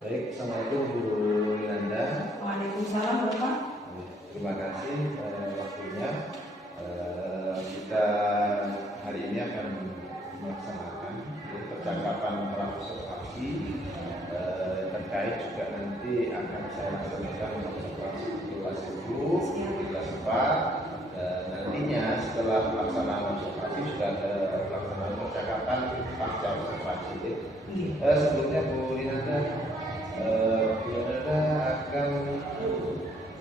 Baik, Assalamualaikum Bu Yanda. Waalaikumsalam Bapak. Terima kasih waktunya. Kita hari ini akan melaksanakan percakapan observasi terkait juga nanti akan saya laksanakan observasi di kelas 10, di kelas 4. Nantinya setelah pelaksanaan observasi juga ada pelaksanaan percakapan pasca observasi. Sebelumnya Bu Yanda akan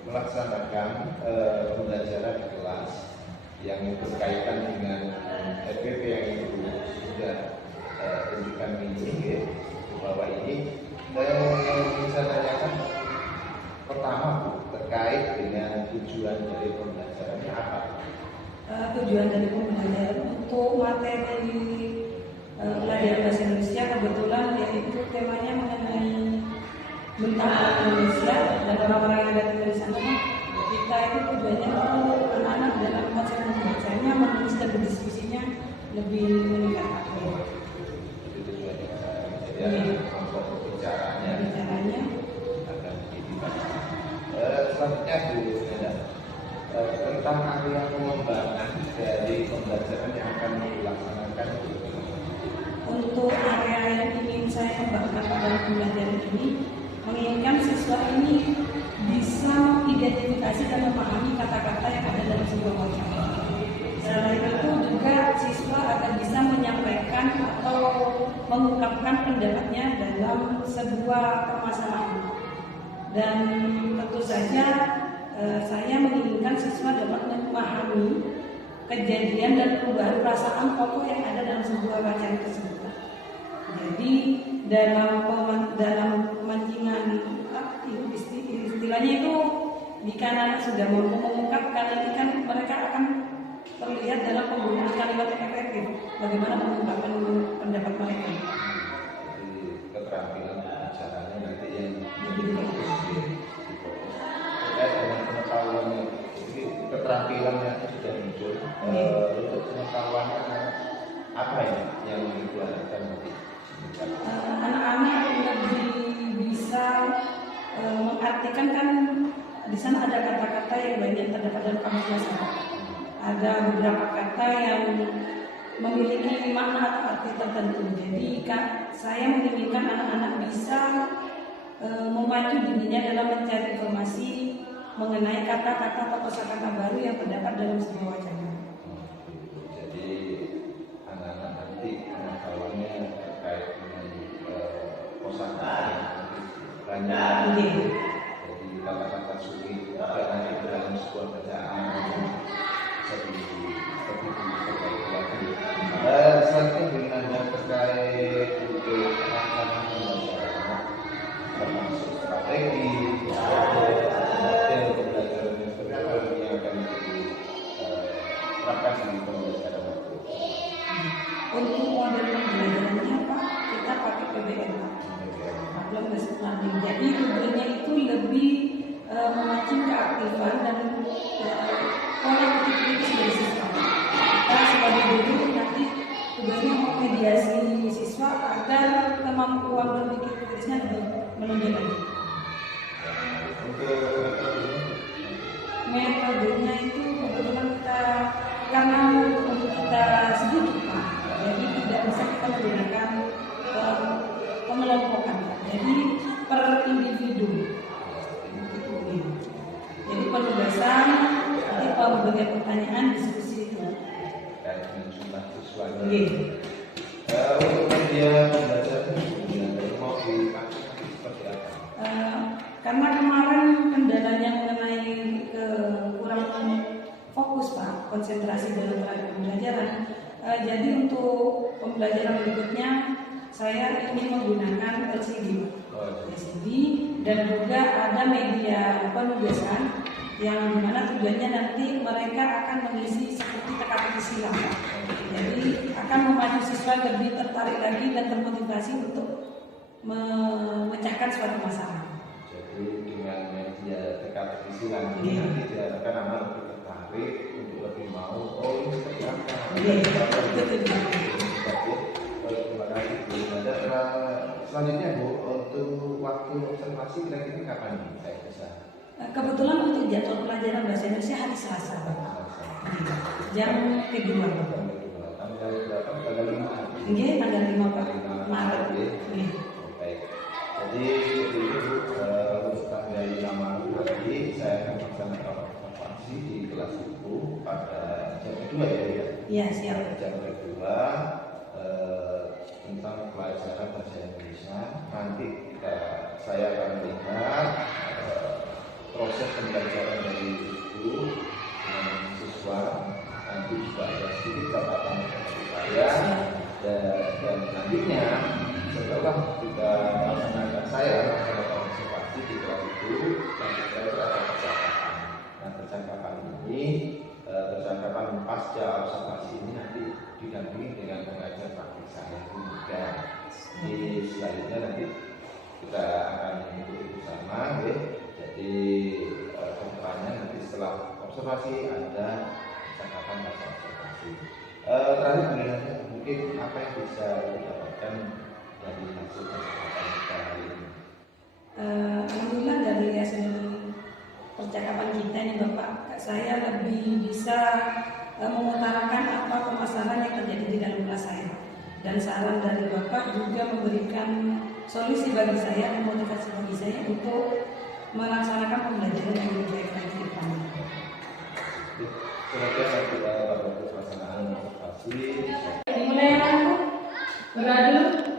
melaksanakan pembelajaran di kelas yang berkaitan dengan RPP yang Ibu sudah tunjukkan ini bahwa ini bisa tanyakan pertama Bu, terkait dengan tujuan dari pembelajarannya apa? Tujuan dari pembelajaran untuk materi pelajaran bahasa Indonesia kebetulan yaitu temanya mengenai bentang Indonesia dan orang-orang yang ada di sana. Kita itu tujuannya untuk anak-anak dalam konsep membacanya, menulis dan berdiskusinya lebih meningkat. Itu tujuannya. Jadi kelompok bicaranya akan dididik. Selanjutnya Bu Neda, tentang area pengembangan dari pembelajaran yang akan dilaksanakan. Untuk area yang ingin saya kembangkan dalam pembelajaran ini, menginginkan siswa ini bisa identifikasi dan memahami kata-kata yang ada dalam sebuah wacana. Selain itu juga siswa akan bisa menyampaikan atau mengungkapkan pendapatnya dalam sebuah permasalahan. Dan tentu saja saya menginginkan siswa dapat memahami kejadian dan perubahan perasaan pokok yang ada dalam sebuah wacana tersebut. Jadi dalam pemancingan istilahnya itu jika anak sudah mampu mengungkapkan, nanti kan mereka akan terlihat dalam penggunaan kalimat yang efektif bagaimana mengungkapkan pendapat mereka. Jadi keterampilan bicaranya nanti yang terkait dengan pengetahuannya. Jadi keterampilannya sudah muncul. Untuk pengetahuannya apa ya yang dibuatkan nanti? Anak-anak lebih bisa mengartikan, kan di sana ada kata-kata yang banyak terdapat dalam kamus bahasa. Ada beberapa kata yang memiliki makna atau arti tertentu. Jadi saya menginginkan anak-anak bisa memacu dirinya dalam mencari informasi mengenai kata-kata atau kosakata baru yang terdapat dalam sebuah wacana. Jadi anak-anak nanti pengetahuannya terkait dengan kosakata banyak. Jadi kata-kata sulit nanti dalam sebuah bacaan bisa diperbaiki lagi. Selanjutnya dengan terkait untuk rancangan pembelajaran termasuk strategi, model pembelajaran yang seperti apa yang akan diterapkan di pembelajaran itu. Untuk model pembelajarannya Pak, kita pakai PBL, problem based learning. Jadi tujuannya itu lebih memancing keaktifan dan kolektivitas dari siswa. Kita sebagai guru nanti tugasnya memediasi siswa agar kemampuan berpikir kritisnya lebih menonjol lagi. Metodenya itu kebetulan karena untuk kita sedikit Pak, jadi tidak bisa kita menggunakan pengelompokan, jadi per individu. Jadi penugasan, nanti pembagian pertanyaan, diskusi itu. Terkait dengan jumlah siswanya. Untuk media pembelajaran mau dipakai seperti apa? Karena kemarin kendalanya mengenai kekurangan fokus Pak, konsentrasi dalam pembelajaran. Jadi untuk pembelajaran berikutnya saya ingin menggunakan LCD dan juga ada media penugasan yang dimana tujuannya nanti mereka akan mengisi seperti teka-teki silang. Jadi akan memacu siswa lebih tertarik lagi dan termotivasi untuk memecahkan suatu masalah. Jadi dengan media teka-teki silang ini nanti diharapkan anak lebih tertarik untuk lebih mau ini seperti apa. Terima kasih Bu. Selanjutnya Bu, untuk waktu waktu observasi kira-kira kapan nih saya bisa? Kebetulan untuk jadwal pelajaran bahasa Indonesia hari Selasa, Bapak. Jam kedua, Bapak. Tanggal berapa? Tanggal 5. Oke, tanggal 5 Pak. Maret. Oke. Baik. Jadi seperti itu untuk tanggal 5 Maret nanti saya akan melaksanakan observasi di kelas itu pada jam kedua ya. Iya, siap. Jam kedua tentang pelajaran bahasa Indonesia. Nanti saya akan melihat proses pembelajaran dari guru dengan siswa. Nanti juga ada sedikit catatan dari saya dan nantinya setelah kita melaksanakan observasi di kelas itu, nanti saya akan percakapan. Nah, percakapan ini percakapan pasca observasi ini nanti didampingi dengan pengajar praktik saya juga. Di selanjutnya nanti kita akan mengikuti bersama, ya. Jadi kedepannya nanti setelah observasi ada percakapan pasca observasi. Terakhir mungkin apa yang bisa didapatkan dari hasil percakapan kita hari ini? Alhamdulillah dari hasil percakapan kita ini Bapak, saya lebih bisa mengutarakan apa permasalahan yang terjadi di dalam kelas saya. Dan saran dari Bapak juga memberikan solusi bagi saya dan motivasi bagi saya untuk melaksanakan pembelajaran yang lebih baik lagi ke depan. Kira-kira kita pada pelaksanaan observasi. Dimulai aku beradu.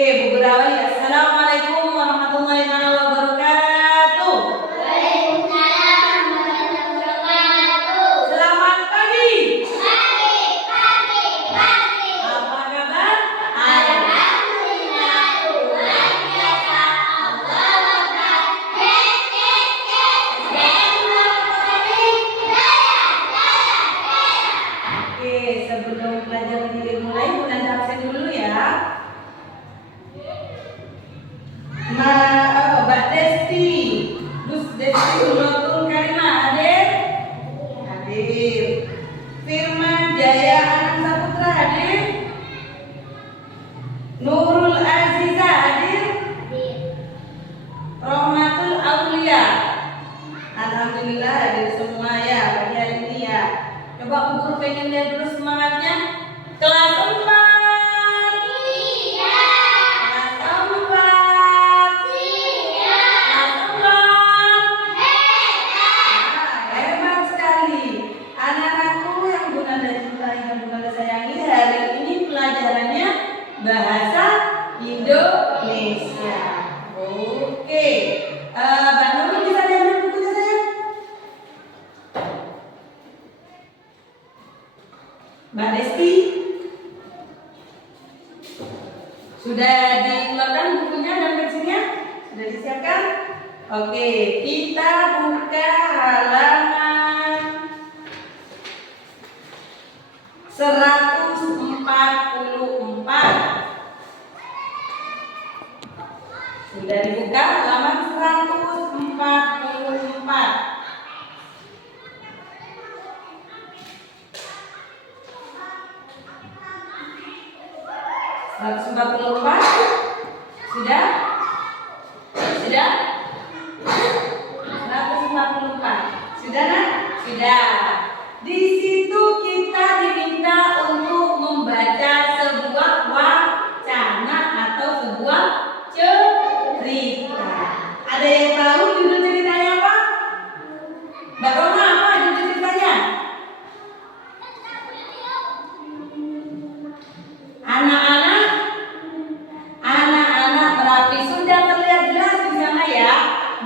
Oke, Bu Gurawali. Assalamualaikum warahmatullahi wabarakatuh. Waalaikumsalam warahmatullahi wabarakatuh. Selamat pagi. Pagi. Apa kabar? Alhamdulillah, luar biasa. Allahu Akbar. Oke, sebelum pelajaran ini dimulai, Bu Nanda absen dulu ya. Mbak Desti, Dus Desti Nuratul Karimah hadir? Hadir. Firman Jaya Anand Saputra hadir? Nurul Aziza hadir? Rahmatul Aulia. Alhamdulillah hadir semua ya pagi hari ini ya. Coba Bu Guru pengen lihat dulu semangatnya. Kelas 4. Kelas 4. Kelas 4. Hebat sekali. Anak-anakku yang Bu Nanda cintai dan Bu Nanda sayangi, hari ini pelajarannya bahasa Indonesia. Oke. Mbak Nurul bisa lihat bukunya saya? Mbak Desti, sudah dikeluarkan bukunya dan pensilnya? Sudah disiapkan? Oke, kita buka halaman 144. Sudah dibuka halaman 144. Sudah? Sudah? 144. Sudah nak? Sudah. Di situ kita diminta untuk membaca sebuah wacana atau sebuah cerita. Ada yang tahu judul ceritanya apa? Mbak Roma, apa judul ceritanya? Anak-anak Merapi, sudah terlihat jelas di sana ya.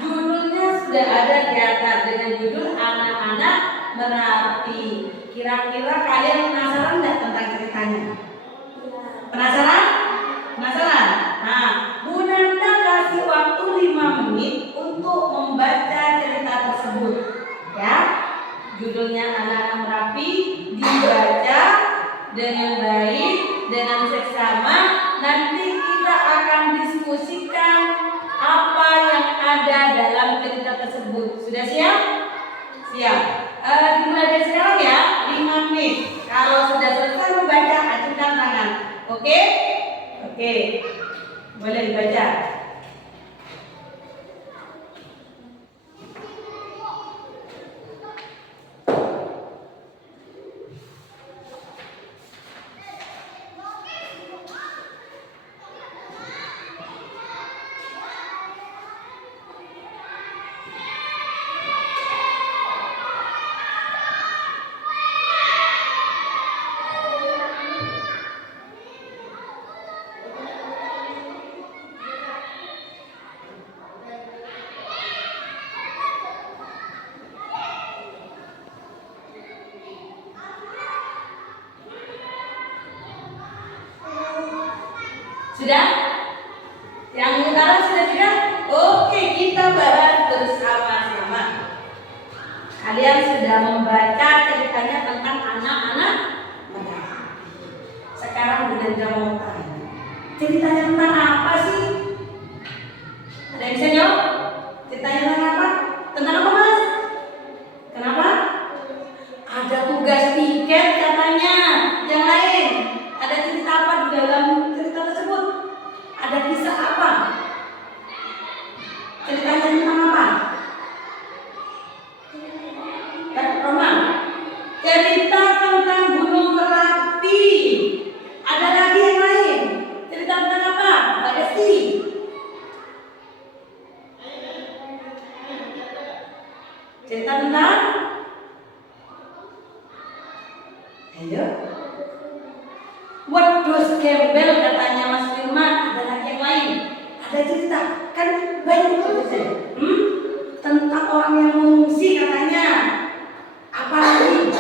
Judulnya sudah ada di atas dengan judul Anak-anak Merapi. Kira-kira kalian penasaran nggak tentang ceritanya? Penasaran? Penasaran? Nah, Bu Nanda kasih waktu 5 menit untuk membaca cerita tersebut. Ya, judulnya Anak-anak Merapi, dibaca dengan baik, dengan seksama. Nanti kita akan diskusikan apa yang ada dalam cerita tersebut. Sudah siap? Siap. Dimulai dari sekarang ya, 5 menit. Kalau sudah selesai membaca, acungkan tangan. Oke? Oke. Boleh dibaca. Sudah? Yang utara sudah juga? Oke, kita bahas bersama-sama. Kalian sudah membaca ceritanya tentang anak-anak Merapi. Sekarang Bu Nanda mau tanya, ceritanya tentang apa sih? Ada yang bisa jawab? Ceritanya tentang apa? Tentang apa, Mas? Kenapa? Ada tugas tiket katanya. Yang lain, ada cerita apa di dalam cerita tersebut? Ada kisah apa? Ceritanya tentang apa? Roma, cerita tentang Gunung Merapi. Ada lagi yang lain? Cerita tentang apa? Mbak Desti? orang yang mengungsi katanya. Apalagi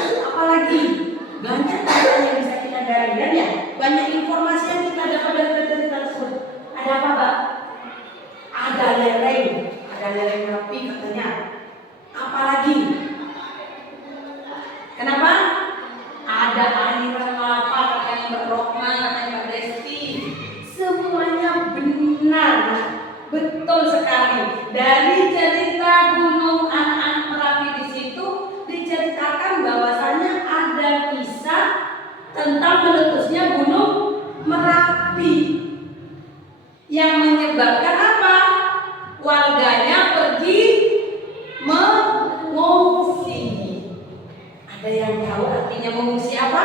banyak hal yang bisa kita gali ya. Banyak informasi yang kita dapat dari berita tersebut. Ada apa, Pak? Ada lereng Merapi katanya. Apalagi? Kenapa? Ada aliran lava katanya Mbak Rokma, katanya Mbak Desti. Semuanya benar, betul sekali. Dari cerita Gunung Anak-anak Merapi di situ diceritakan bahwasanya ada kisah tentang meletusnya Gunung Merapi yang menyebabkan apa? Warganya pergi mengungsi. Ada yang tahu artinya mengungsi apa?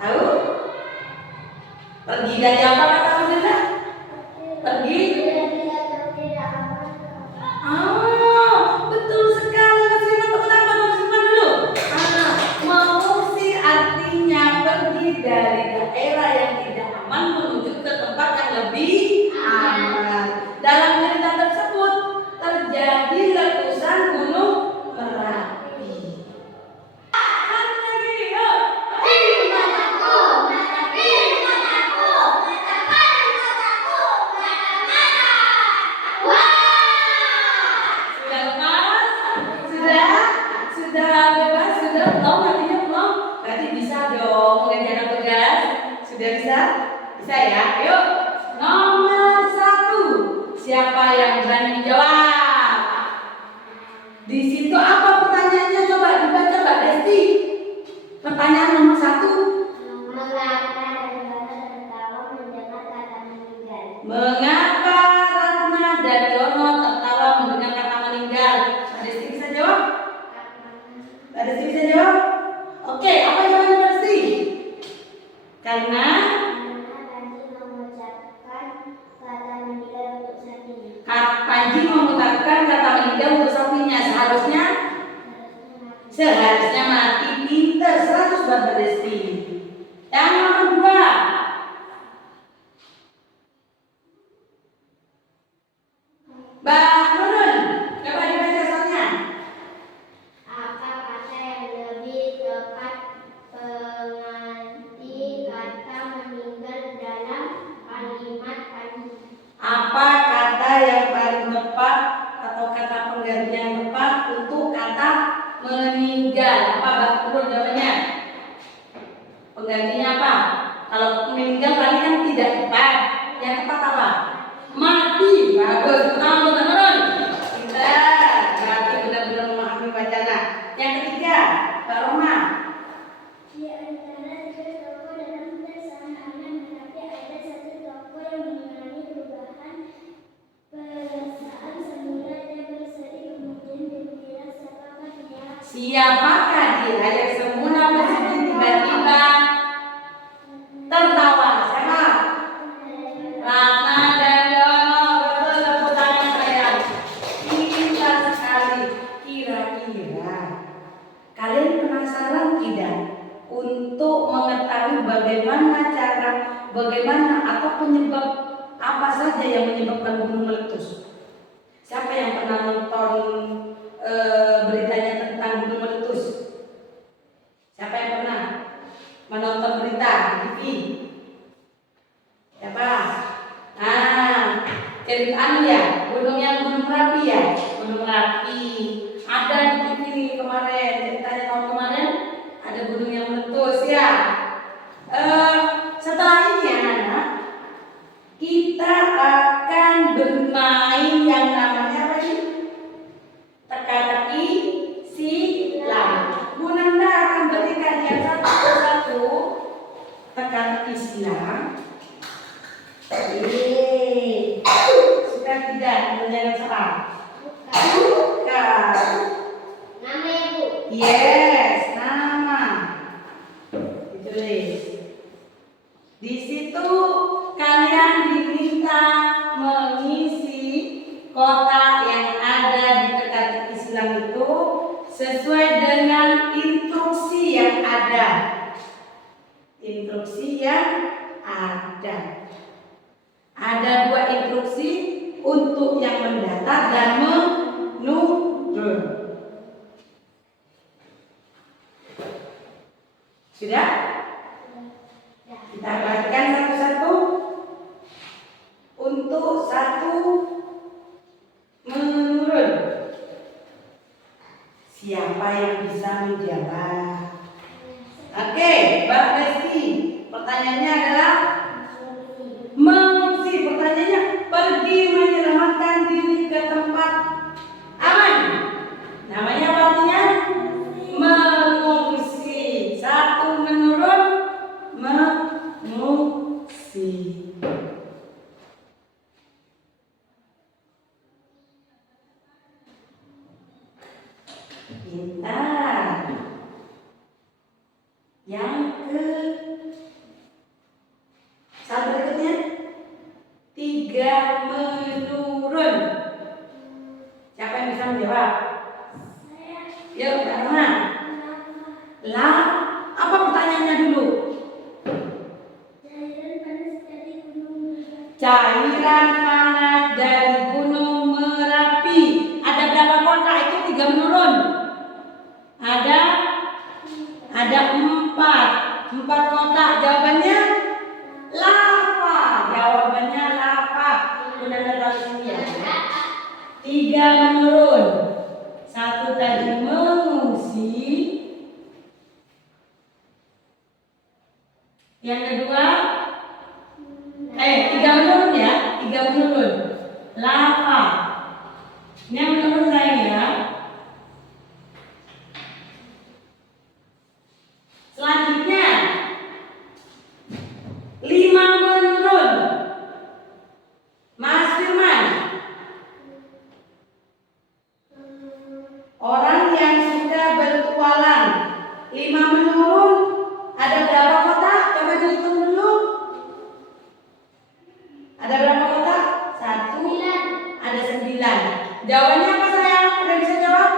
Tahu? Pergi dari apa kata Bunda? Pergi? Betul sekali. Mas Firman, tepuk tangan Mas Firman dulu. Mengungsi artinya pergi dari daerah yang tidak aman menuju ke tempat yang lebih aman. Dalam cerita tersebut terjadi letusan Gunung Merapi. Satu lagi, yuk. Sudah lepas? Sudah bebas? Sudah belum? Artinya belum? Berarti bisa dong mengerjakan tugas. Sudah bisa? Bisa ya? Yuk. Nomor 1. Siapa yang berani menjawab? Di situ apa pertanyaannya? Coba dibaca Mbak Desti. Pertanyaan nomor 1. Mengapa Ratna dan Yono tertawa mendengar kata meninggal? Mbak Desti bisa jawab? Mbak Desti bisa jawab? Oke, apa jawabannya Mbak Desti? Karena Panji mengucapkan kata meninggal untuk sapinya. Seharusnya mati. Pinter 100 buat Mbak Desti. Yang nomor 2. Mbak Nunun, coba dibaca soalnya. Apa kata yang lebih tepat pengganti kata meninggal dalam kalimat Panji? Apa kata yang paling tepat atau kata pengganti yang tepat untuk kata meninggal? Apa Mbak Nunun jawabannya? Penggantinya apa? Kalau meninggal tadi kan tidak tepat. Yang tepat apa? Mati. Bagus. Betul benar. Kita berarti benar-benar memahami bacaan. Yang ketiga, Mbak Roma. Di antara 3 tokoh dalam Persamaan Merapi ada 1 tokoh yang mengalami perubahan perasaan semula dan bersedih kemudian gembira. Siapakah dia? Siapakah dia yang semula bersedih tiba-tiba tertawa? Siapa? Ratna dan Yono. Betul, tepuk tangan saya. Pintar sekali. Kira-kira kalian penasaran tidak untuk mengetahui bagaimana atau penyebab apa saja yang menyebabkan gunung meletus? Siapa yang pernah nonton beritanya tentang gunung meletus? Siapa yang pernah menonton berita di TV? Siapa? Ceritaan ya, Gunung Merapi ya, Gunung Merapi. Ada di TV kemarin, ceritanya tahun kemarin ada gunung yang meletus ya. Setelah ini anak-anak, kita akan bermain yang namanya apa ini? Teka-teki silang. Bu Nanda akan berikan yang satu persatu teka-teki silang. Suka tidak mengerjakan soal? Bukan. Nama ya Bu? Yes, nama. Ditulis. Di situ kalian diminta mengisi kotak yang ada di teka-teki silang itu sesuai dengan instruksi yang ada. Instruksi yang ada. Ada 2 instruksi untuk yang mendata dan menurun. Sudah? Kita perhatikan satu-satu. Untuk satu menurun, siapa yang bisa menjawab? Oke, Mbak Desti, pertanyaannya adalah mengungsi. Pertanyaannya, pergi menyelamatkan diri ke tempat aman. Namanya apa artinya? Mengungsi. Satu menurun, mengungsi. Pintar. Yang ke saat berikutnya, 3 menurun. Siapa yang bisa menjawab? Yuk, Karma. Lah, apa pertanyaannya dulu? Cairan panas dari Gunung Merapi. Ada berapa kota itu 3 menurun? Ada 4 kota. Jawabannya lava. Jawabannya lava. Udah tahu sini ya. 3 menurun. 1 tadi mengungsi. Yang kedua 3 menurun ya. 3 menurun. Lava. Ini yang menurun saya ya. Selanjutnya 5 menurun. Mas Firman, orang yang suka bertualang. 5 menurun. Ada berapa kota? Coba dihitung dulu. Ada berapa kota? 1. Ada 9. Jawabannya apa sayang? Udah bisa jawab?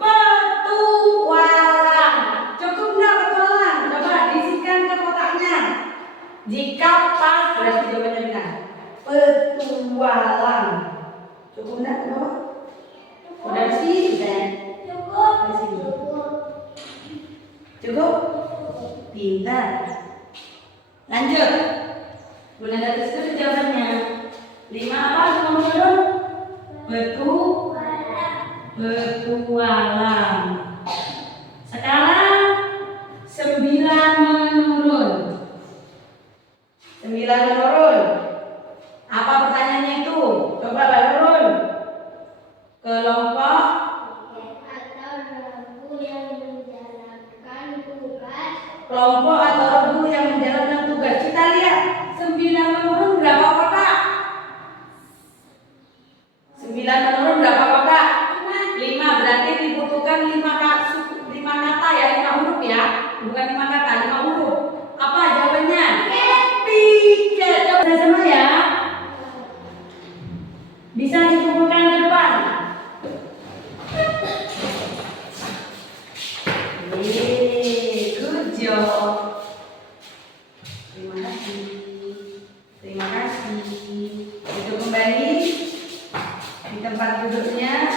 Petualang. Cukup nggak petualang? Coba diisikan ke kotaknya. Jika pas berarti jawabannya benar. Petualang. Cukup nggak? Kenapa? Udah sih, cukup. Pintar. Lanjut. Bunda dari situ jawabannya. 5 apa? 5 menurun. Petualang. Sekarang 9 menurun. 9 menurun. Apa pertanyaannya itu? Coba menurun. Kelompok kelompok atau regu yang menjalankan tugas. Kita lihat 9 menurun berapa kota? 9 menurun berapa kota? 5. Berarti dibutuhkan 5 kata ya, 5 huruf ya. Bukan 5 kata, 5 huruf. Apa jawabannya? Pikir. Coba sama ya. Bisa dikumpulkan ke depan. Good job. Terima kasih. Terima kasih. Duduk kembali di tempat duduknya.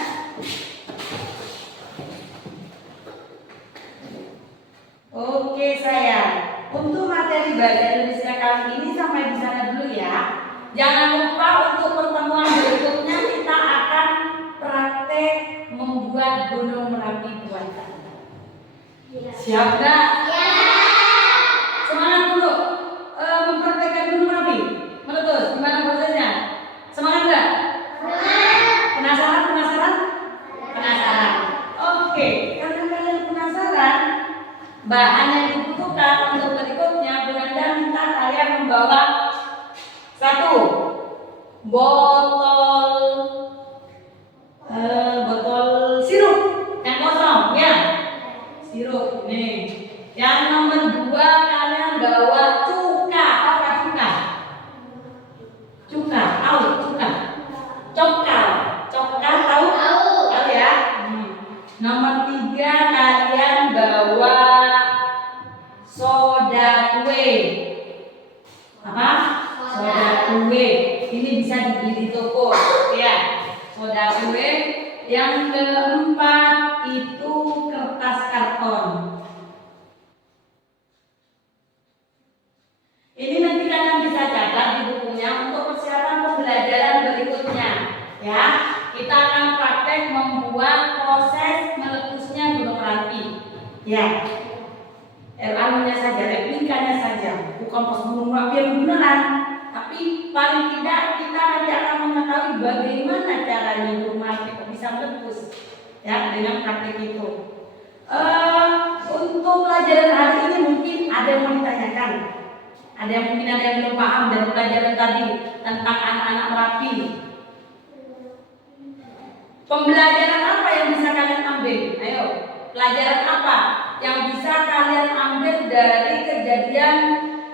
Oke sayang. Untuk materi bahasa Indonesia kali ini sampai di sana dulu ya. Jangan lupa untuk pertemuan berikutnya kita akan praktek membuat Gunung Merapi buatan. Siap gak? Ya. Semangat dulu mempraktekkan Gunung Merapi. Meletus, gimana prosesnya? Semangat gak? Penasaran? Penasaran. Oke, karena kalian penasaran, bahan yang dibutuhkan untuk berikutnya, Bunda minta kalian membawa 1 botol sirup yang kosong ya. Sirup nih. Yang nomor 2 kalian bawa cuka. Apa cuka? Cuka, tahu cuka. Cokal tahu? Tahu ya. Nomor 3 kalian bawa soda kue. Apa? Soda kue. Ini bisa dibeli di toko ya. soda kue. Yang keempat itu kertas karton. Ini nanti kalian bisa catat di bukunya untuk persiapan pembelajaran berikutnya. Ya, kita akan praktek membuat proses meletusnya gunung Merapi. Ya, anunya saja, replikanya saja, bukan pas gunung Merapi yang beneran. Tapi paling tidak kita nanti akan mengetahui bagaimana caranya gunung Merapi kok bisa meletus. Ya, dengan praktek itu. Untuk pelajaran hari ini mungkin ada yang mau ditanyakan. Ada yang mungkin ada yang belum paham dari pelajaran tadi tentang anak-anak Merapi. Pembelajaran apa yang bisa kalian ambil? Ayo, pelajaran apa yang bisa kalian ambil dari kejadian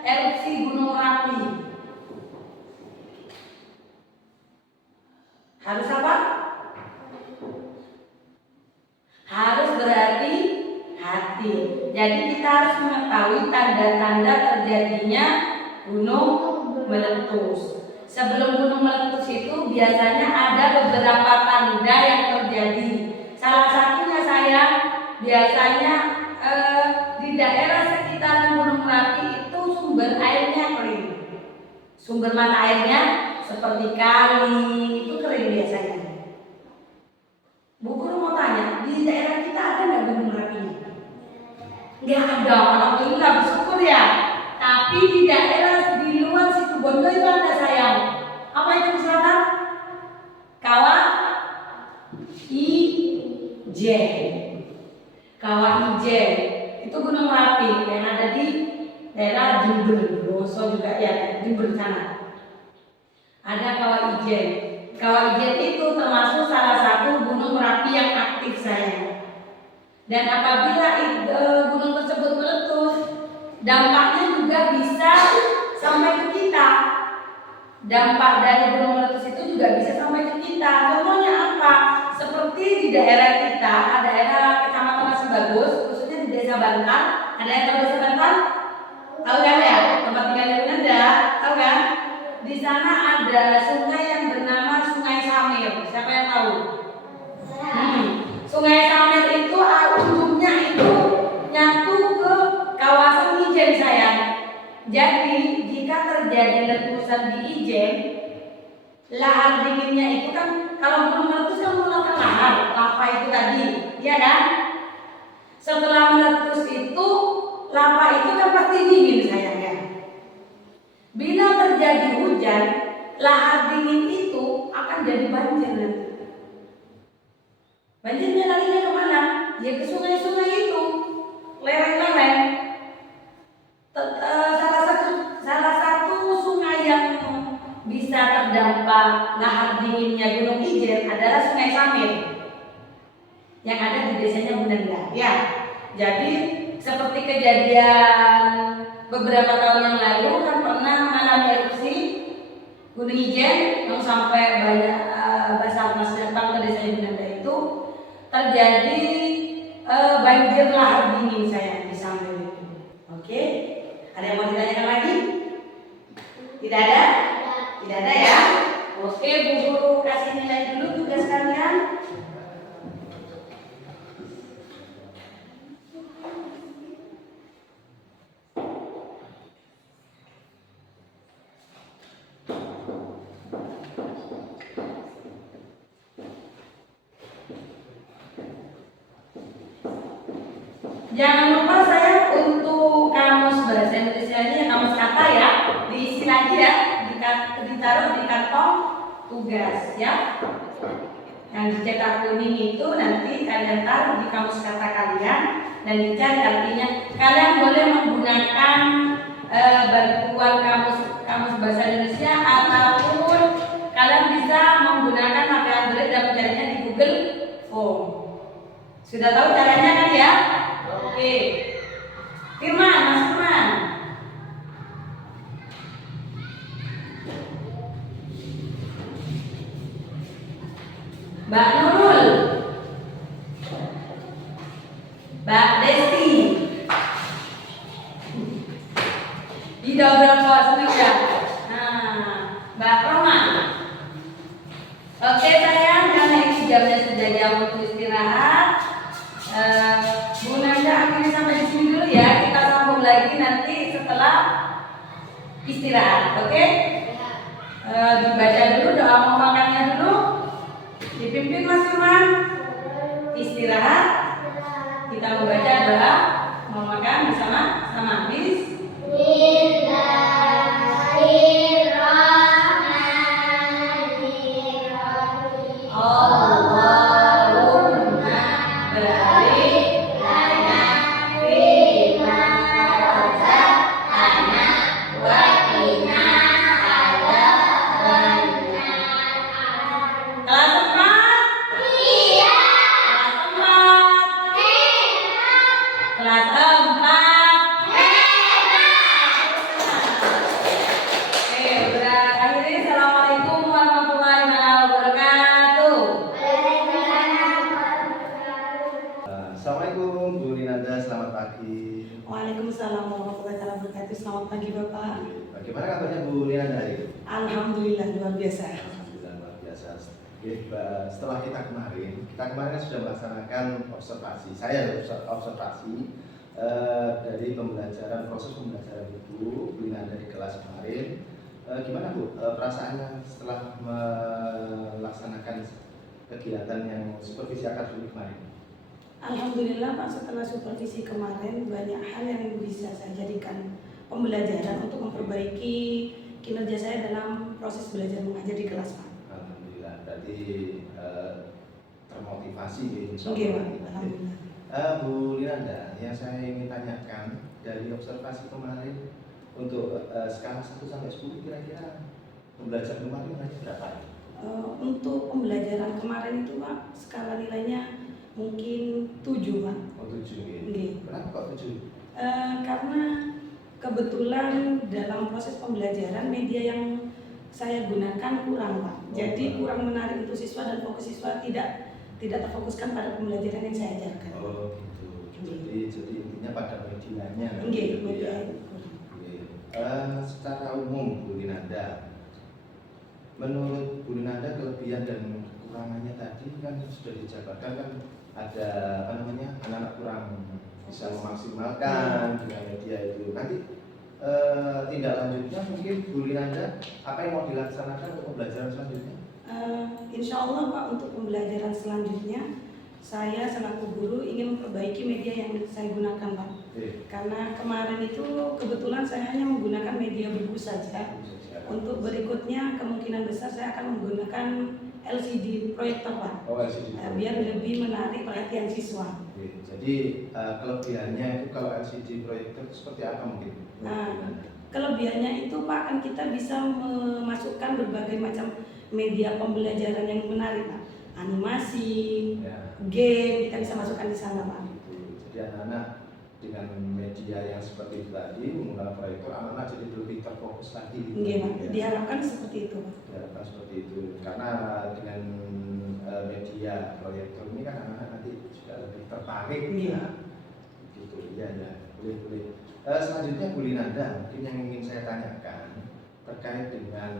erupsi Gunung Merapi? Harus apa? Harus berhati-hati. Jadi kita harus mengetahui tanda-tanda terjadinya gunung meletus. Sebelum gunung meletus itu biasanya ada beberapa tanda yang terjadi. Salah satunya biasanya di daerah sekitaran Gunung Merapi itu sumber airnya kering. Sumber mata airnya seperti kali itu kering biasanya. Bu Guru mau tanya, di daerah kita ada nggak Gunung Merapi? Nggak ada, alhamdulillah bersyukur ya. Tapi di daerah di luar situ Bondo itu ada sayang. Apa itu selatan? Kawah Ijen. Kawah Ijen itu Gunung Merapi yang ada di daerah Jember, Doso juga ya, Jember sana. Ada Kawah Ijen. Kawah Ijen itu termasuk salah satu gunung Merapi yang aktif sayang. Dan apabila gunung tersebut meletus, dampaknya juga bisa sampai ke kita. Dampak dari gunung meletus itu juga bisa sampai ke kita. Contohnya apa? Seperti di daerah kita, daerah Kecamatan Masih Bagus, khususnya di Desa Bantar. Ada yang tahu Desa Bantar? Tahu kan ya? Tempat tinggalnya Bunda, tahu kan? Di sana ada sungai yang bernama Sungai Samir. Siapa yang tahu? Sungai Samir itu ujungnya itu nyatu ke kawasan Ijen sayang. Jadi jika terjadi letusan di Ijen, lahar dinginnya itu kan kalau gunung meletus kan menggunakan lahar, lava itu tadi, ya kan? Setelah meletus itu, lava itu kan pasti dingin sayang ya. Bila terjadi hujan, lahar dingin itu akan jadi banjir nanti. Banjirnya larinya kemana? Ya ke sungai-sungai itu, lereng-lereng. Salah satu sungai yang bisa terdampak lahar dinginnya Gunung Ijen adalah Sungai Samir yang ada di desanya Bunda. Ya, jadi seperti kejadian beberapa tahun yang lalu kan pernah mengalami erupsi Gunung Ijen yang sampai banyak Basarnas datang ke desa Bunda itu terjadi banjir lahar dingin sayang di Samir itu. Oke, ada yang mau ditanyakan lagi? Tidak ada? Tidak ada ya? Oke, Bu Guru kasih nilai dulu tugas kalian. Jangan lupa saya untuk kamus bahasa Indonesia-nya, kamus kata ya, diisi lagi ya, ditaruh di kantong tugas ya. Yang dicetak kuning itu nanti kalian taruh di kamus kata kalian dan dicari artinya. Kalian boleh menggunakan bantuan kamus bahasa Indonesia ataupun kalian bisa menggunakan HP Android dan mencarinya di Google Form. Sudah tahu caranya kan ya? Oke, Firman, Mas Firman. Mbak Nurul, Mbak Desti, di berapa sebenarnya? Nah, Mbak Roma. Oke sayang. istirahat, oke? Dibaca dulu doa mau makannya dulu. Dipimpin Mas Firman. Istirahat. Kita membaca doa mau makan bersama sama bis. Allahumma barik lana fima razaqtana wa qina adzabannar. Kelas 4? Iya. Kelas 4? Kelas 4? Oke, udah akhirnya. Assalamualaikum warahmatullahi wabarakatuh. Assalamualaikum Bu Linanda, selamat pagi. Waalaikumsalam warahmatullahi wabarakatuh. Selamat pagi Bapak. Bagaimana kabarnya Bu Linanda hari ini? Alhamdulillah luar biasa. Alhamdulillah luar biasa. Oke, setelah kita kemarin kan sudah melaksanakan observasi. Saya observasi dari proses pembelajaran Bu Linanda di kelas kemarin. Gimana Bu perasaannya setelah melaksanakan kegiatan yang supervisi akademik kemarin? Alhamdulillah Pak, setelah supervisi kemarin banyak hal yang bisa saya jadikan pembelajaran untuk memperbaiki kinerja saya dalam proses belajar mengajar di kelas Pak. Alhamdulillah, berarti termotivasi ya, insya Oke, Allah. Pak. Alhamdulillah. Bu Linanda, yang saya ingin tanyakan dari observasi kemarin untuk skala 1 sampai 10 kira-kira pembelajaran kemarin nilainya berapa? Untuk pembelajaran kemarin itu Pak, skala nilainya mungkin 7 Pak. Oh 7 ya. Oke. Kenapa kok 7? Karena kebetulan dalam proses pembelajaran media yang saya gunakan kurang Pak. Jadi kurang menarik untuk siswa dan fokus siswa tidak terfokuskan pada pembelajaran yang saya ajarkan. Oh gitu. Jadi intinya pada medianya. Oke, media. Secara umum Bu Linanda, menurut Bu Linanda kelebihan dan kekurangannya tadi kan sudah dijabarkan, kan ada anak-anak kurang bisa memaksimalkan dengan media itu. Nanti tindak lanjutnya mungkin Bu Linanda apa yang mau dilaksanakan untuk pembelajaran selanjutnya? Insya Allah Pak, untuk pembelajaran selanjutnya saya selaku guru ingin memperbaiki media yang saya gunakan Pak. Karena kemarin itu kebetulan saya hanya menggunakan media buku saja. Untuk berikutnya kemungkinan besar saya akan menggunakan LCD proyektor Pak. Oh, LCD. Biar lebih menarik perhatian siswa. Jadi kelebihannya itu kalau LCD proyektor seperti apa mungkin? Kelebihannya itu Pak, kan kita bisa memasukkan berbagai macam media pembelajaran yang menarik Pak. Animasi, game, kita bisa masukkan di sana Pak. Jadi anak-anak dengan media yang seperti itu tadi menggunakan proyektor, anak-anak jadi lebih terfokus lagi. Iya Pak, diharapkan seperti itu Pak. Diharapkan seperti itu, karena dengan media proyektor ini kan anak-anak nanti juga lebih tertarik. Iya. Gitu, iya, boleh. Selanjutnya Bu Linanda, mungkin yang ingin saya tanyakan terkait dengan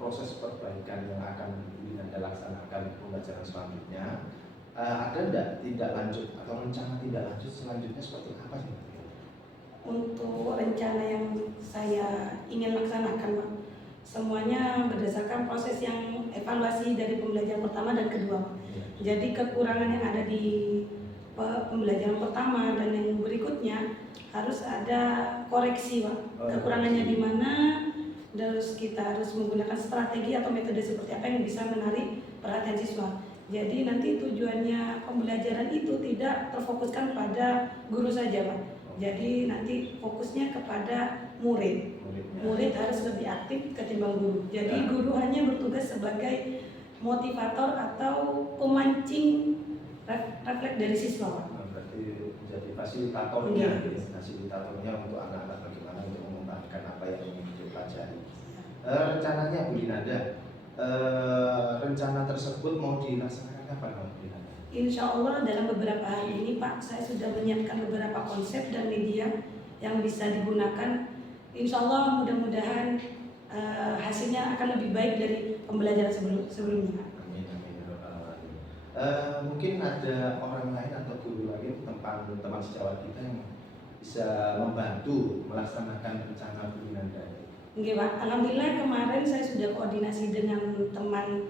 proses perbaikan yang akan Bu Linanda laksanakan pembelajaran selanjutnya. Ada enggak tindak lanjut atau rencana tindak lanjut selanjutnya seperti apa sih? Untuk rencana yang saya ingin laksanakan Pak, semuanya berdasarkan proses yang evaluasi dari pembelajaran pertama dan kedua. Jadi kekurangan yang ada di pembelajaran pertama dan yang berikutnya harus ada koreksi Pak. Kekurangannya di mana, terus kita harus menggunakan strategi atau metode seperti apa yang bisa menarik perhatian siswa. Jadi nanti tujuannya pembelajaran itu tidak terfokuskan pada guru saja Pak. Jadi nanti fokusnya kepada murid. Murid harus lebih aktif ketimbang guru. Jadi guru hanya bertugas sebagai motivator atau pemancing refleks dari siswa Pak. Berarti menjadi fasilitatornya, fasilitatornya untuk anak-anak bagaimana untuk mengembangkan apa yang ingin dipelajari. Rencananya Bu Linanda, rencana tersebut mau dilaksanakan kapan Bu Linanda? Insya Allah dalam beberapa hari ini Pak, saya sudah menyiapkan beberapa konsep dan media yang bisa digunakan. Insya Allah mudah-mudahan hasilnya akan lebih baik dari pembelajaran sebelumnya. Amin. Mungkin ada orang lain atau guru lain, teman sejawat kita yang bisa membantu melaksanakan rencana Bu Linanda. Nggih, Pak. Alhamdulillah kemarin saya sudah koordinasi dengan teman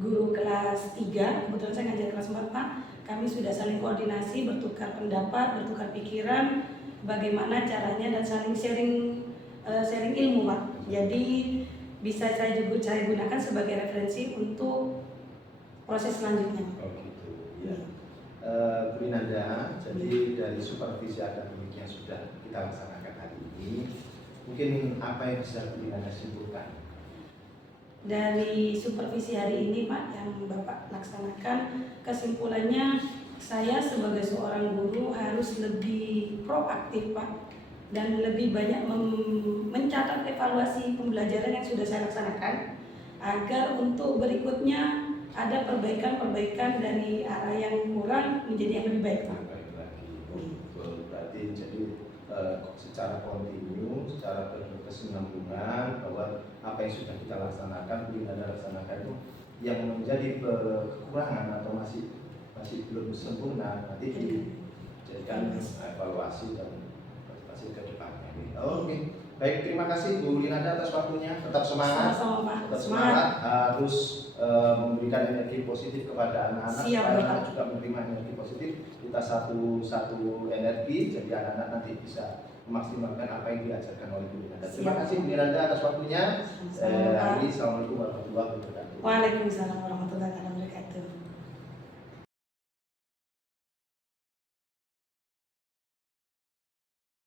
guru kelas 3. Kebetulan saya ngajar kelas 4, Pak. Kami sudah saling koordinasi, bertukar pendapat, bertukar pikiran, bagaimana caranya dan saling sharing ilmu, Pak. Jadi bisa saya gunakan sebagai referensi untuk proses selanjutnya. Oh gitu, ya. Bu Inanda, jadi dari supervisi akademik yang sudah kita laksanakan hari ini, mungkin apa yang bisa Bu Inanda simpulkan? Dari supervisi hari ini, Pak, yang Bapak laksanakan, kesimpulannya saya sebagai seorang guru harus lebih proaktif, Pak, dan lebih banyak mencatat evaluasi pembelajaran yang sudah saya laksanakan agar untuk berikutnya ada perbaikan-perbaikan dari arah yang kurang menjadi yang lebih baik, Pak. Baik lagi, berarti jadi secara kontinu, secara berkesinambungan bahwa apa yang sudah kita laksanakan, Bu Inanda laksanakan itu yang menjadi kekurangan atau masih belum sempurna nanti dijadikan evaluasi dan motivasi ke depannya. Oke. Baik, terima kasih Bu Inanda atas waktunya. Tetap semangat. Sama-sama, Pak. Tetap semangat harus memberikan energi positif kepada anak-anak supaya anak juga menerima energi positif. Kita satu energi, jadi anak-anak nanti bisa memaksimalkan apa yang diajarkan oleh Bu Inanda. Terima kasih Bu Inanda atas waktunya. Assalamualaikum warahmatullahi wabarakatuh. Waalaikumsalam warahmatullahi wabarakatuh.